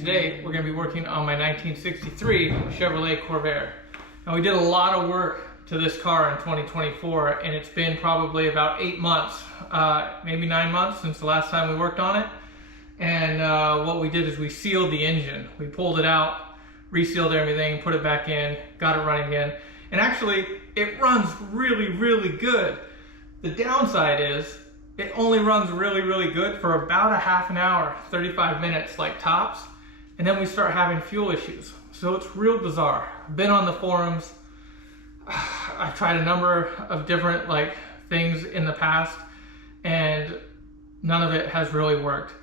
today we're going to be working on my 1963 Chevrolet Corvair. Now we did a lot of work to this car in 2024, and it's been probably about 8 months, maybe 9 months since the last time we worked on it. And what we did is we sealed the engine. We pulled it out, resealed everything, put it back in, got it running again. And actually, it runs really, really good. The downside is it only runs really, really good for about a half an hour, 35 minutes like tops. And then we start having fuel issues. So it's real bizarre. I've been on the forums. I've tried a number of different things in the past, and none of it has really worked.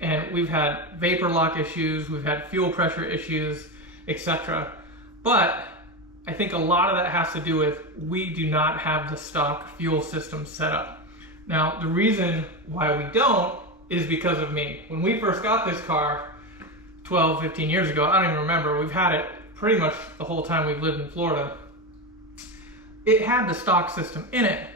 And we've had vapor lock issues, we've had fuel pressure issues, etc. But I think a lot of that has to do with we do not have the stock fuel system set up. Now, the reason why we don't is because of me. When we first got this car 12, 15 years ago, I don't even remember, we've had it pretty much the whole time we've lived in Florida. It had the stock system in it,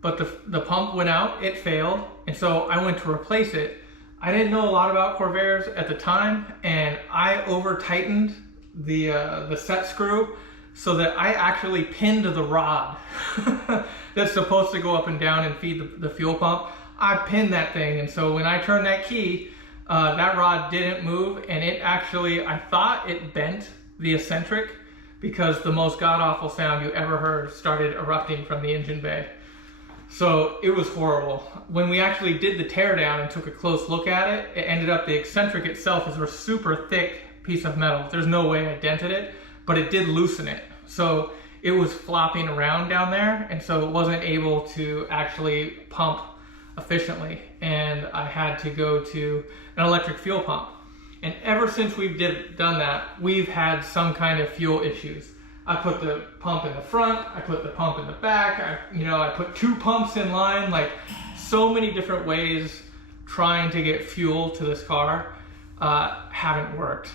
but the pump went out, it failed, and so I went to replace it. I didn't know a lot about Corvairs at the time, and I over-tightened the set screw so that I actually pinned the rod that's supposed to go up and down and feed the fuel pump. I pinned that thing, and so when I turned that key, that rod didn't move, and it actually, I thought it bent the eccentric because the most god-awful sound you ever heard started erupting from the engine bay. So it was horrible. When we actually did the teardown and took a close look at it, it ended up the eccentric itself is a super thick piece of metal. There's no way I dented it, but it did loosen it. So it was flopping around down there, and so it wasn't able to actually pump efficiently. And I had to go to an electric fuel pump. And ever since we've done that, we've had some kind of fuel issues. I put the pump in the front, I put the pump in the back, I put 2 pumps in line, so many different ways trying to get fuel to this car haven't worked.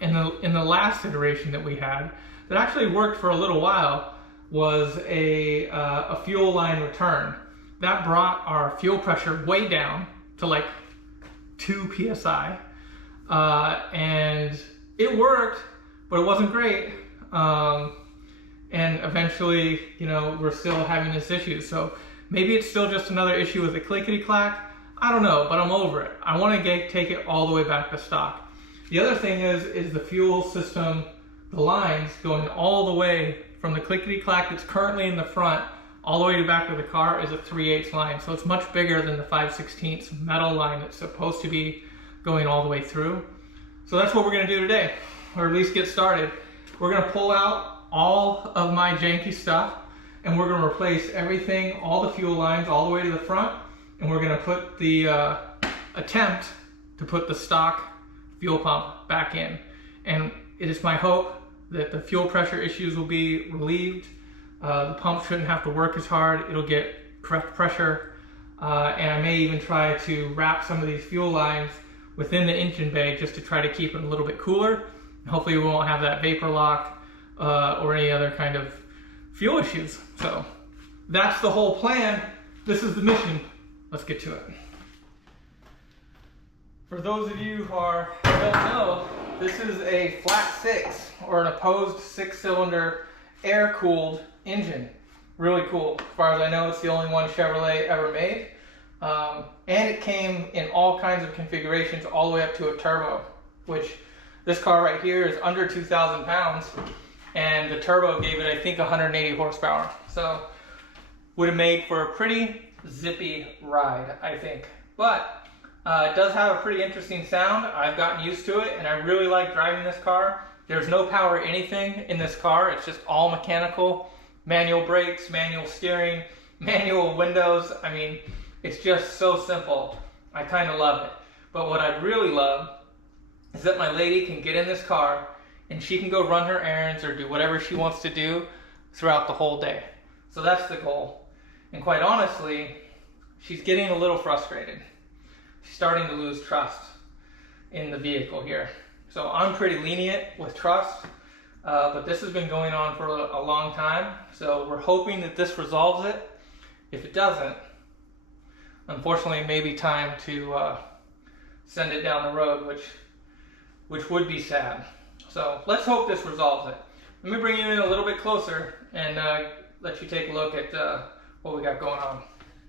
In the last iteration that we had, that actually worked for a little while, was a fuel line return. That brought our fuel pressure way down to 2 psi. And it worked, but it wasn't great. And eventually, we're still having this issue. So maybe it's still just another issue with the clickety-clack. I don't know, but I'm over it. I want to take it all the way back to stock. The other thing is the fuel system, the lines going all the way from the clickety-clack that's currently in the front all the way to the back of the car is a 3/8 line. So it's much bigger than the 5/16 metal line that's supposed to be going all the way through. So that's what we're going to do today, or at least get started. We're going to pull out all of my janky stuff, and we're going to replace everything, all the fuel lines all the way to the front, and we're going to put the attempt to put the stock fuel pump back in. And it is my hope that the fuel pressure issues will be relieved. The pump shouldn't have to work as hard. It'll get correct pressure, and I may even try to wrap some of these fuel lines within the engine bay just to try to keep it a little bit cooler. Hopefully we won't have that vapor lock or any other kind of fuel issues. So that's the whole plan. This is the mission. Let's get to it. For those of you who don't know, this is a flat 6 or an opposed 6-cylinder air-cooled engine. Really cool. As far as I know, it's the only one Chevrolet ever made. And it came in all kinds of configurations all the way up to a turbo, which this car right here is under 2,000 pounds, and the turbo gave it, I think, 180 horsepower. So would have made for a pretty zippy ride, I think. But it does have a pretty interesting sound. I've gotten used to it, and I really like driving this car. There's no power anything in this car. It's just all mechanical, manual brakes, manual steering, manual windows. I mean, it's just so simple. I kind of love it. But what I really love is that my lady can get in this car and she can go run her errands or do whatever she wants to do throughout the whole day. So that's the goal. And quite honestly, she's getting a little frustrated. She's starting to lose trust in the vehicle here. So I'm pretty lenient with trust, but this has been going on for a long time. So we're hoping that this resolves it. If it doesn't, unfortunately, it may be time to send it down the road, which which would be sad. So let's hope this resolves it. Let me bring you in a little bit closer and let you take a look at what we got going on.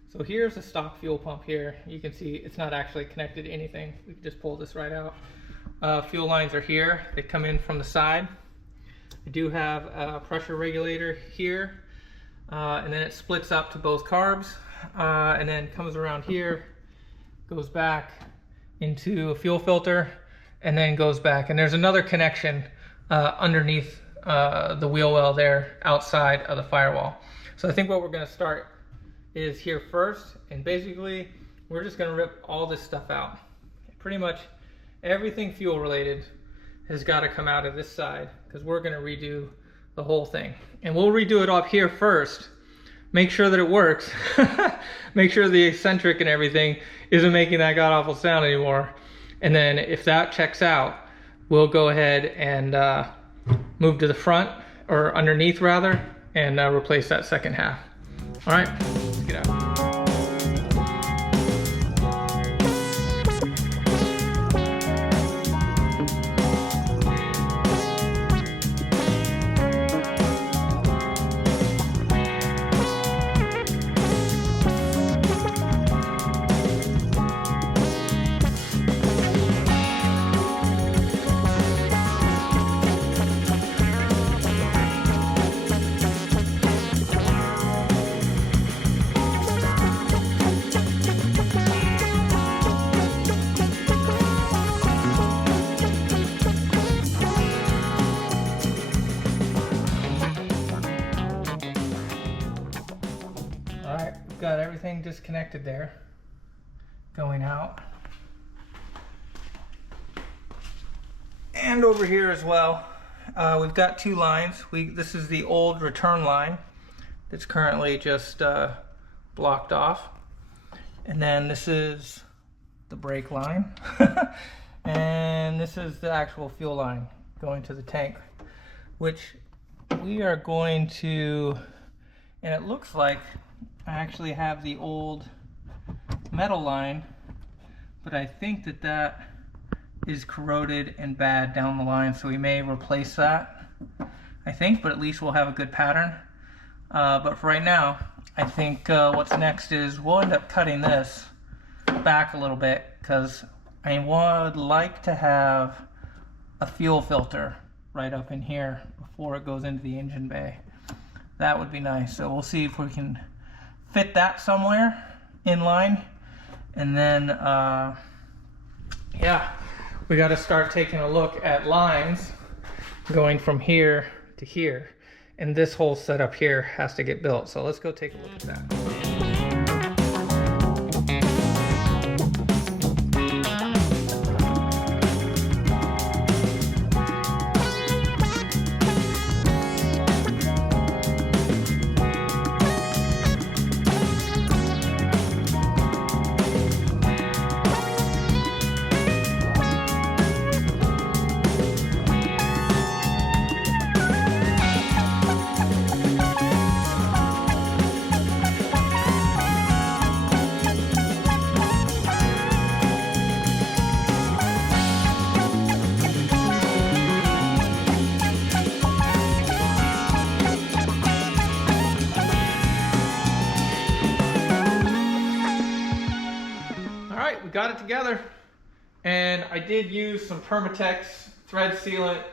So here's a stock fuel pump here. You can see it's not actually connected to anything. We can just pull this right out. Fuel lines are here. They come in from the side. I do have a pressure regulator here, and then it splits up to both carbs, and then comes around here, goes back into a fuel filter, and then goes back. And there's another connection underneath the wheel well there outside of the firewall. So I think what we're going to start is here first, and basically we're just going to rip all this stuff out. Pretty much everything fuel related has got to come out of this side, because we're going to redo the whole thing. And we'll redo it up here first, make sure that it works, make sure the eccentric and everything isn't making that god-awful sound anymore. And then if that checks out, we'll go ahead and move to the front, or underneath rather, and replace that second half. All right, let's get out. Got everything disconnected there, going out, and over here as well. We've got two lines. This is the old return line that's currently just blocked off, and then this is the brake line, and this is the actual fuel line going to the tank, which we are going to, and it looks like I actually have the old metal line, but I think that that is corroded and bad down the line, so we may replace that, I think, but at least we'll have a good pattern. But for right now, I think what's next is we'll end up cutting this back a little bit, because I would like to have a fuel filter right up in here before it goes into the engine bay. That would be nice. So we'll see if we can fit that somewhere in line, and then yeah, we got to start taking a look at lines going from here to here, and this whole setup here has to get built. So let's go take a look at that. Got it together, and I did use some Permatex thread sealant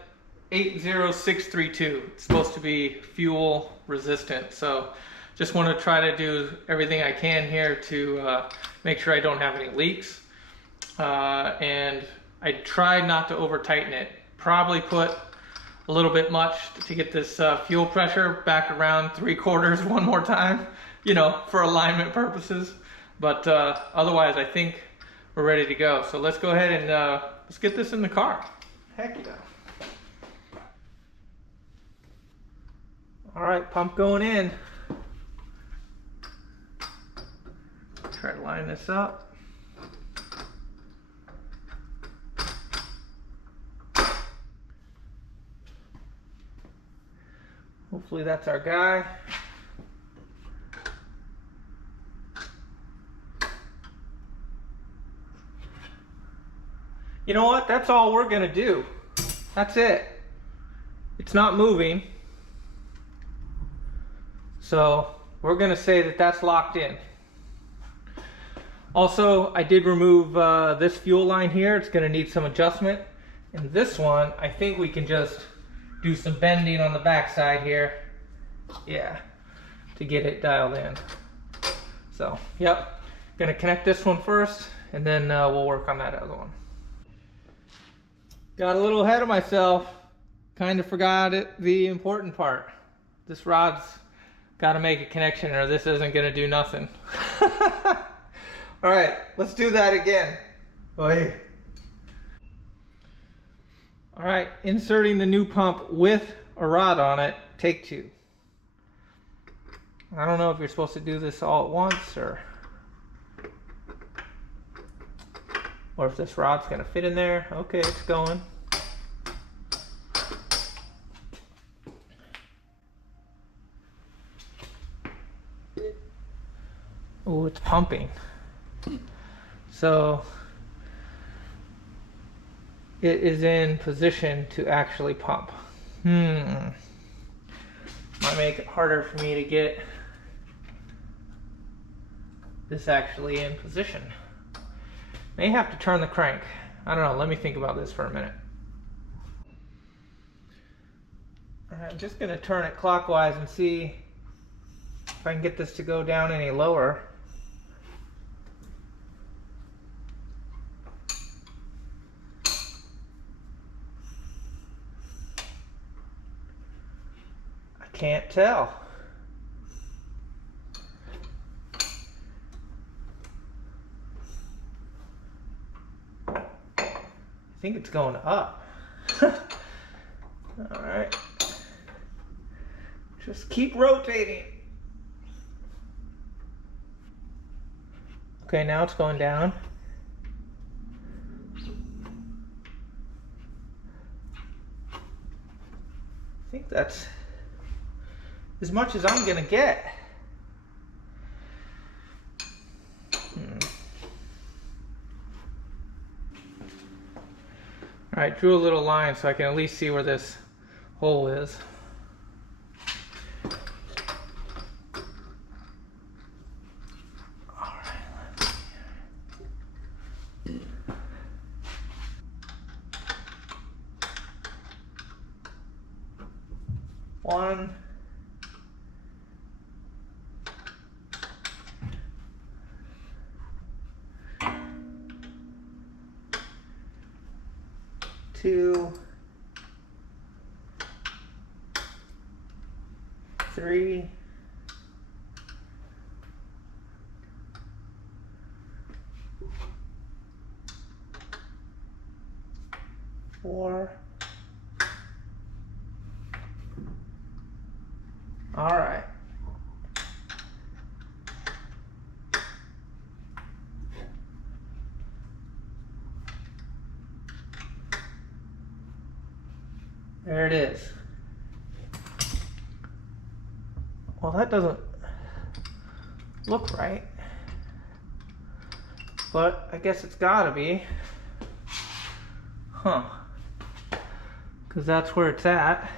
80632. It's supposed to be fuel resistant, so just want to try to do everything I can here to make sure I don't have any leaks, and I tried not to over tighten it. Probably put a little bit much to get this fuel pressure back around 3/4 one more time, you know, for alignment purposes, but otherwise I think we're ready to go. So let's go ahead and let's get this in the car. Heck yeah. All right, pump going in. Try to line this up. Hopefully that's our guy. You know what? That's all we're gonna do. That's it. It's not moving. So we're gonna say that that's locked in. Also, I did remove this fuel line here. It's gonna need some adjustment. And this one, I think we can just do some bending on the back side here. Yeah, to get it dialed in. So, yep. Gonna connect this one first, and then we'll work on that other one. Got a little ahead of myself. Kind of forgot the important part. This rod's got to make a connection or this isn't going to do nothing. All right, let's do that again. Oy. All right, inserting the new pump with a rod on it, take 2. I don't know if you're supposed to do this all at once or if this rod's going to fit in there. Okay, it's going. Oh, it's pumping. So it is in position to actually pump. Might make it harder for me to get this actually in position. May have to turn the crank. I don't know, let me think about this for a minute. I'm just gonna turn it clockwise and see if I can get this to go down any lower. I can't tell. I think it's going up. All right. Just keep rotating. Okay, now it's going down. I think that's as much as I'm gonna get. All right, drew a little line so I can at least see where this hole is. All right, let's see. 1, 2, 3, 4. All right. There it is. Well, that doesn't look right, but I guess it's gotta be. Huh. Because that's where it's at.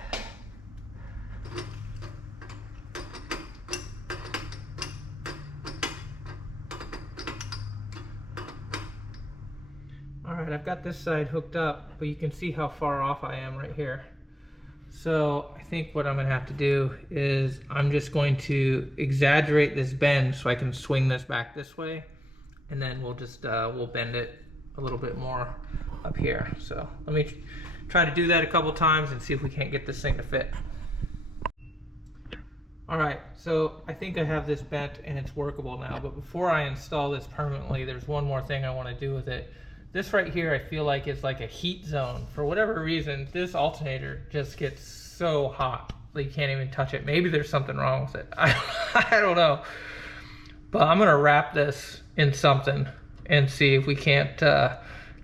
Alright, I've got this side hooked up, but you can see how far off I am right here. So I think what I'm going to have to do is I'm just going to exaggerate this bend so I can swing this back this way, and then we'll just we'll bend it a little bit more up here. So let me try to do that a couple times and see if we can't get this thing to fit. Alright, so I think I have this bent and it's workable now, but before I install this permanently, there's one more thing I want to do with it. This right here, I feel like is like a heat zone. For whatever reason, this alternator just gets so hot that you can't even touch it. Maybe there's something wrong with it. I don't know. But I'm gonna wrap this in something and see if we can't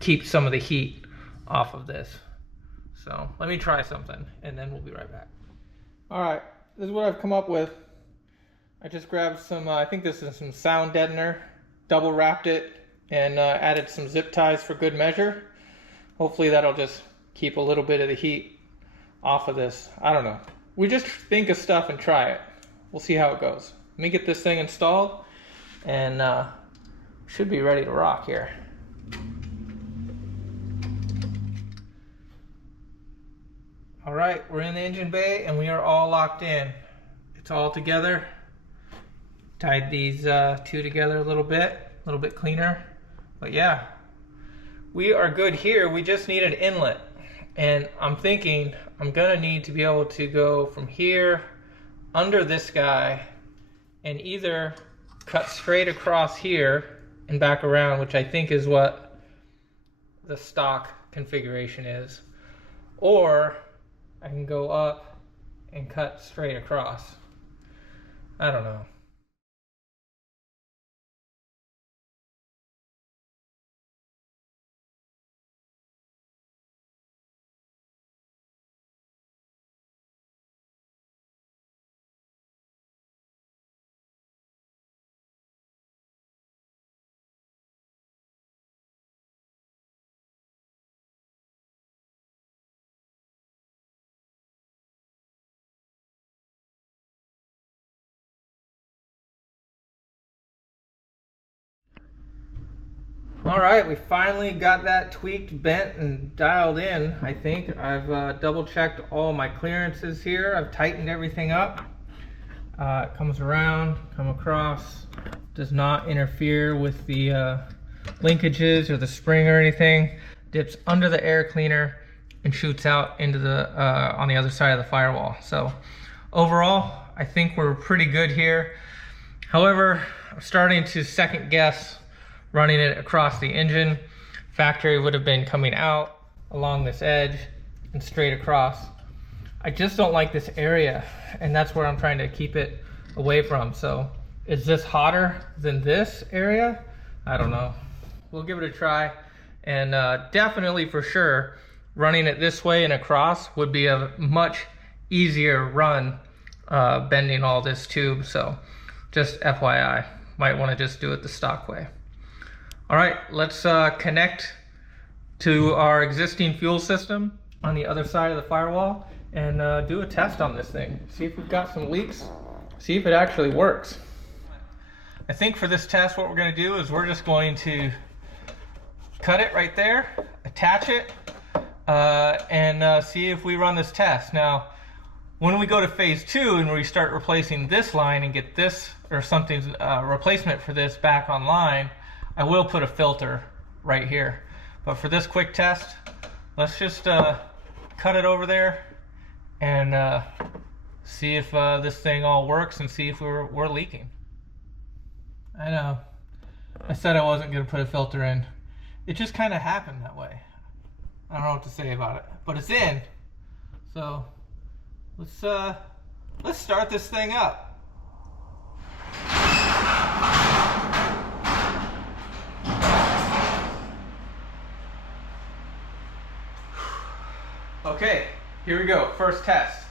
keep some of the heat off of this. So let me try something and then we'll be right back. All right, this is what I've come up with. I just grabbed some, I think this is some sound deadener, double wrapped it, and added some zip ties for good measure. Hopefully that'll just keep a little bit of the heat off of this. I don't know. We just think of stuff and try it. We'll see how it goes. Let me get this thing installed and should be ready to rock here. All right, we're in the engine bay and we are all locked in. It's all together. Tied these two together a little bit cleaner. But yeah, we are good here. We just need an inlet. And I'm thinking I'm gonna need to be able to go from here under this guy and either cut straight across here and back around, which I think is what the stock configuration is, or I can go up and cut straight across. I don't know. All right, we finally got that tweaked, bent, and dialed in, I think. I've double checked all my clearances here. I've tightened everything up. It comes around, come across, does not interfere with the linkages or the spring or anything. Dips under the air cleaner and shoots out into the on the other side of the firewall. So overall, I think we're pretty good here. However, I'm starting to second guess running it across the engine. Factory would have been coming out along this edge and straight across. I just don't like this area, and that's where I'm trying to keep it away from. So is this hotter than this area? I don't know. We'll give it a try, and definitely for sure running it this way and across would be a much easier run bending all this tube. So just FYI, might want to just do it the stock way. All right, let's connect to our existing fuel system on the other side of the firewall and do a test on this thing. See if we've got some leaks, see if it actually works. I think for this test, what we're gonna do is we're just going to cut it right there, attach it, and see if we run this test. Now, when we go to phase 2 and we start replacing this line and get this or something's replacement for this back online, I will put a filter right here. But for this quick test, let's just cut it over there and see if this thing all works and see if we're leaking. I know, I said I wasn't gonna put a filter in. It just kind of happened that way. I don't know what to say about it, but it's in. So let's start this thing up. Okay, here we go, first test.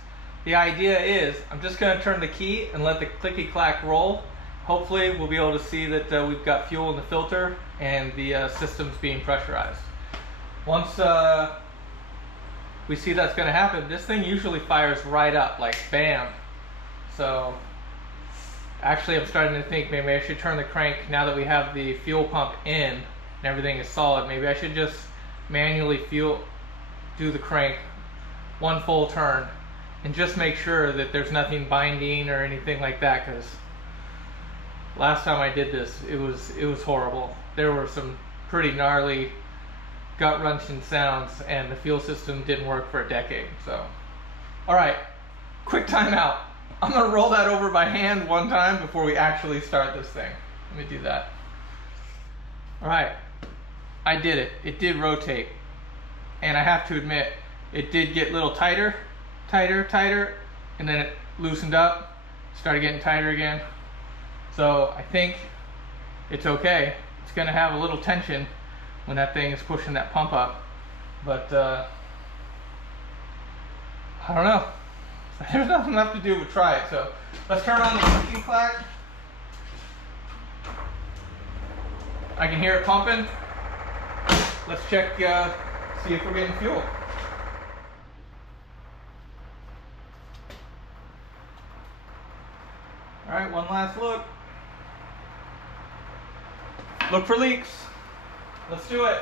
The idea is I'm just going to turn the key and let the clicky clack roll. Hopefully we'll be able to see that we've got fuel in the filter and the system's being pressurized. Once we see that's going to happen, this thing usually fires right up, like bam. So actually I'm starting to think maybe I should turn the crank now that we have the fuel pump in and everything is solid. Maybe I should just manually do the crank one full turn and just make sure that there's nothing binding or anything like that, because last time I did this it was horrible. There were some pretty gnarly gut-wrenching sounds and the fuel system didn't work for a decade. So all right, quick timeout. I'm gonna roll that over by hand one time before we actually start this thing. Let me do that. All right, I did it. It did rotate. And I have to admit, it did get a little tighter, and then it loosened up, started getting tighter again. So I think it's okay. It's gonna have a little tension when that thing is pushing that pump up. But I don't know. There's nothing left to do but try it. So let's turn on the clicky clack. I can hear it pumping. Let's check see if we're getting fuel. All right, one last look. Look for leaks. Let's do it.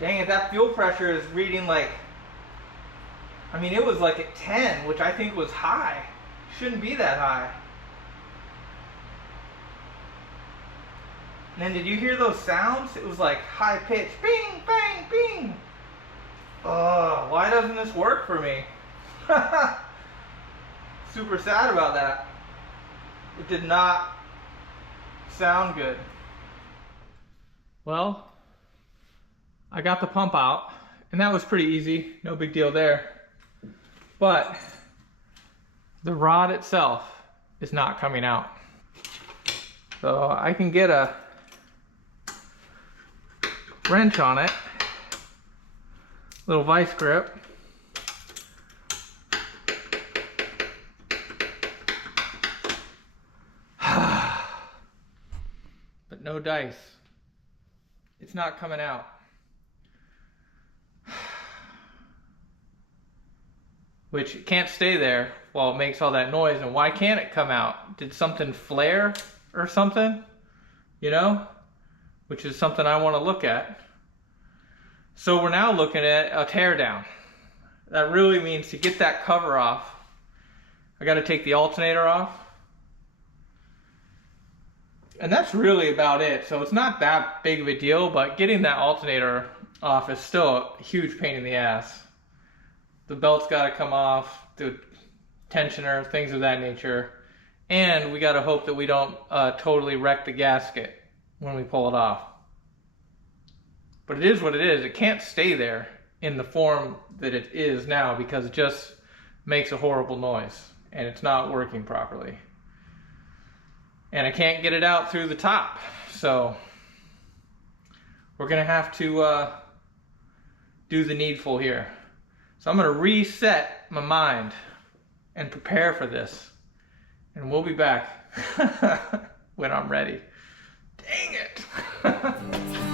Dang it, that fuel pressure is reading like, I mean, it was like at 10, which I think was high. Shouldn't be that high. And then did you hear those sounds? It was like high pitch, bing, bang, bing. Oh, why doesn't this work for me? Super sad about that. It did not sound good. Well, I got the pump out, and that was pretty easy, no big deal there. But the rod itself is not coming out. So I can get a wrench on it, little vice grip. But no dice. It's not coming out. Which it can't stay there while it makes all that noise. And why can't it come out? Did something flare or something? You know? Which is something I want to look at. So we're now looking at a teardown. That really means to get that cover off, I got to take the alternator off. And that's really about it. So it's not that big of a deal, but getting that alternator off is still a huge pain in the ass. The belt's got to come off, the tensioner, things of that nature. And we got to hope that we don't totally wreck the gasket when we pull it off. But it is what it is. It can't stay there in the form that it is now because it just makes a horrible noise and it's not working properly. And I can't get it out through the top. So we're going to have to do the needful here. So I'm going to reset my mind and prepare for this. And we'll be back when I'm ready. Dang it!